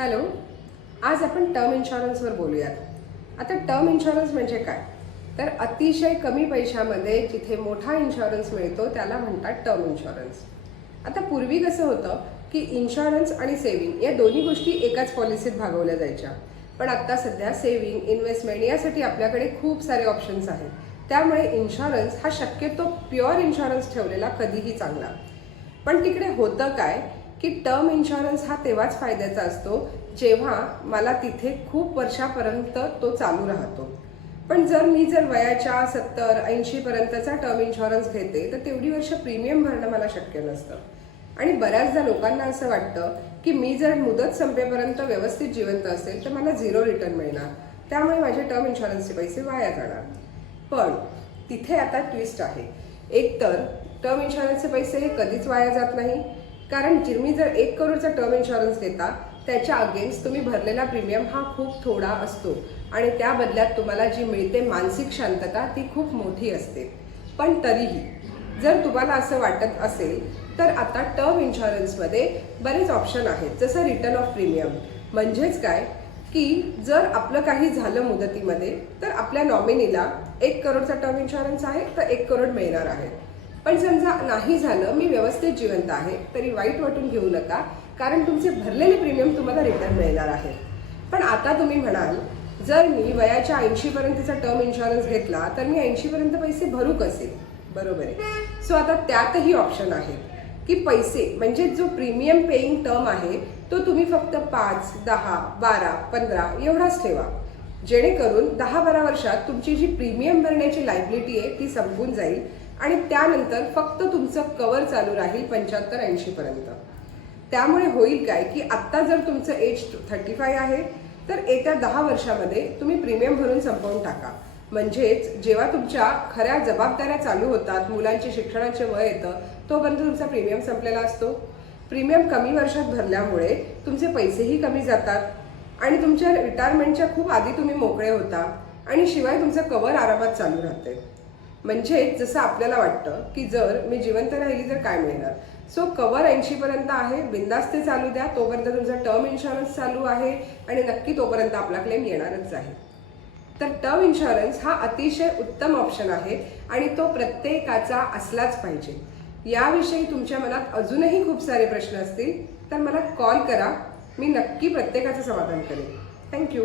Hello आज आपण term इन्शुरन्सवर बोलूयात. आता टर्म इन्शुरन्स म्हणजे काय? तर अतिशय कमी पैशामध्ये जिथे मोठा इन्शुरन्स मिळतो त्याला म्हणतात टर्म इन्शुरन्स. आता पूर्वी कसं होतं की इन्शुरन्स आणि सेव्हिंग या दोन्ही गोष्टी एकाच पॉलिसीत भागवल्या जायच्या. पण आत्ता सध्या सेव्हिंग इन्व्हेस्टमेंट यासाठी आपल्याकडे खूप सारे ऑप्शन्स आहेत. त्यामुळे इन्शुरन्स हा शक्यतो प्युअर इन्शुरन्स ठेवलेला कधीही चांगला. पण तिकडे होतं काय? की टर्म इन्शुरन्स हा तेव्हाच फायद्याचा असतो जेव्हा मला तिथे खूप वर्षापर्यंत तो चालू राहतो. पण जर मी जर वयाच्या सत्तर ऐंशीपर्यंतचा टर्म इन्शुरन्स घेते तर तेवढी वर्ष प्रीमियम भरणं मला शक्य नसतं. आणि बऱ्याचदा लोकांना असं वाटतं की मी जर मुदत संपेपर्यंत व्यवस्थित जिवंत असेल तर मला झिरो रिटर्न मिळणार. त्यामुळे माझे टर्म इन्शुरन्सचे पैसे वाया जाणार. पण तिथे आता ट्विस्ट आहे. एक तर टर्म इन्शुरन्सचे पैसे हे कधीच वाया जात नाही कारण तुम्ही जर एक करोडचा टर्म इन्शुरन्स घेता त्याच्या अगेन्स्ट तुम्ही भरलेला प्रीमियम हा खूप थोडा असतो. आणि त्या बदल्यात तुम्हाला जी मिळते मानसिक शांतता ती खूप मोठी असते. पण तरीही जर तुम्हाला असं वाटत असेल तर आता टर्म इन्शुरन्समध्ये बरेच ऑप्शन आहेत. जसं रिटर्न ऑफ प्रीमियम म्हणजेच काय? की जर आपलं काही झालं मुदतीमध्ये तर आपल्या नॉमिनीला एक करोडचा टर्म इन्शुरन्स आहे तर एक करोड मिळणार आहे. पण समजा नाही झालं मी व्यवस्थित जिवंत आहे तरी वाईट वाटून घेऊ नका कारण तुमचे भरलेले प्रीमियम तुम्हाला रिटर्न मिळणार आहे. पण आता तुम्ही म्हणाल जर मी वयाच्या ऐंशीपर्यंतचा टर्म इन्शुरन्स घेतला तर मी ऐंशीपर्यंत पैसे भरू कसे? बरोबर आहे. सो आता त्यातही ऑप्शन आहे की पैसे म्हणजे जो प्रीमियम पेईंग टर्म आहे तो तुम्ही फक्त पाच दहा बारा पंधरा एवढाच ठेवा. जेणेकरून दहा बारा वर्षात तुमची जी प्रीमियम भरण्याची लायबिलिटी आहे ती संपून जाईल. आणि त्यानंतर फक्त तुमचं कवर चालू राहील पंच्याहत्तर ऐंशीपर्यंत त्यामुळे होईल काय की आत्ता जर तुमचं एज थर्टी फाय आहे तर येत्या दहा वर्षामध्ये तुम्ही प्रीमियम भरून संपवून टाका. म्हणजेच जेव्हा तुमच्या खऱ्या जबाबदाऱ्या चालू होतात मुलांचे शिक्षणाचे वय येतं तोपर्यंत तुमचा प्रीमियम संपलेला असतो. प्रीमियम कमी वर्षात भरल्यामुळे तुमचे पैसेही कमी जातात आणि तुमच्या रिटायरमेंटच्या खूप आधी तुम्ही मोकळे होता आणि शिवाय तुमचं कवर आरामात चालू राहते म्हणजे जसं आपल्याला वाटतं की जर मी जिवंत राहिली तर काय मिळणार? सो कवर ऐंशीपर्यंत आहे बिंदास ते चालू द्या तोपर्यंत तुमचा टर्म इन्शुरन्स चालू आहे आणि नक्की तोपर्यंत आपला क्लेम येणारच आहे. तर टर्म इन्शुरन्स हा अतिशय उत्तम ऑप्शन आहे आणि तो प्रत्येकाचा असलाच पाहिजे. याविषयी तुमच्या मनात अजूनही खूप सारे प्रश्न असतील तर मला कॉल करा मी नक्की प्रत्येकाचं समाधान करेन. थँक्यू